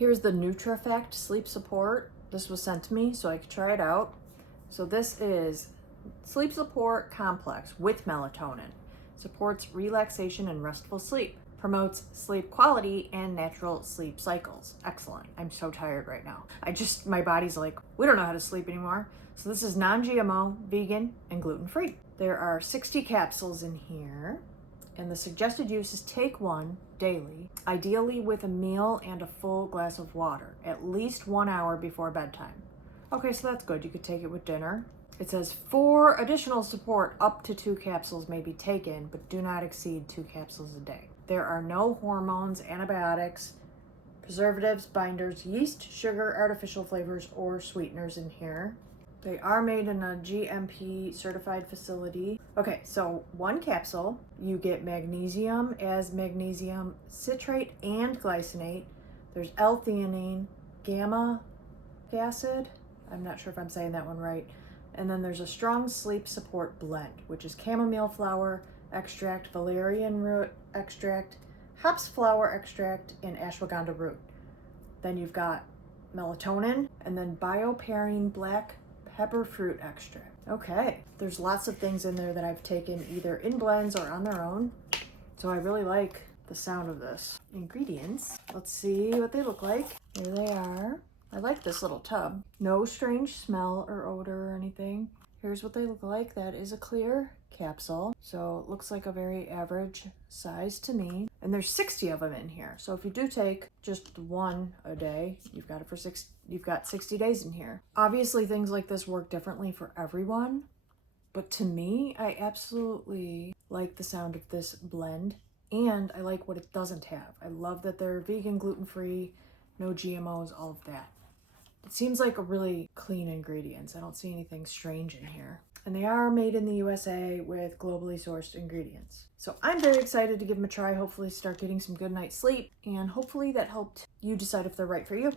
Here's the NutriFact sleep support. This was sent to me so I could try it out. So this is sleep support complex with melatonin. Supports relaxation and restful sleep. Promotes sleep quality and natural sleep cycles. Excellent. I'm so tired right now. My body's like, we don't know how to sleep anymore. So this is non-GMO, vegan, and gluten-free. There are 60 capsules in here, and the suggested use is take one daily, ideally with a meal and a full glass of water, at least 1 hour before bedtime. Okay, so that's good. You could take it with dinner. It says for additional support, up to 2 capsules may be taken, but do not exceed 2 capsules a day. There are no hormones, antibiotics, preservatives, binders, yeast, sugar, artificial flavors, or sweeteners in here. They are made in a GMP certified facility. Okay, so 1 capsule, you get magnesium as magnesium citrate and glycinate. There's L-theanine, gamma acid. I'm not sure if I'm saying that one right. And then there's a strong sleep support blend, which is chamomile flower extract, valerian root extract, hops flower extract, and ashwagandha root. Then you've got melatonin, and then bioperine black pepper fruit extract. Okay, there's lots of things in there that I've taken either in blends or on their own. So I really like the sound of this. Ingredients, let's see what they look like. Here they are. I like this little tub. No strange smell or odor or anything. Here's what they look like. That is a clear capsule. So it looks like a very average size to me. And there's 60 of them in here. So if you do take just one a day, you've got 60 days in here. Obviously things like this work differently for everyone. But to me, I absolutely like the sound of this blend. And I like what it doesn't have. I love that they're vegan, gluten-free, no GMOs, all of that. It seems like a really clean ingredients. I don't see anything strange in here. And they are made in the USA with globally sourced ingredients. So I'm very excited to give them a try, hopefully start getting some good night's sleep, and hopefully that helped you decide if they're right for you.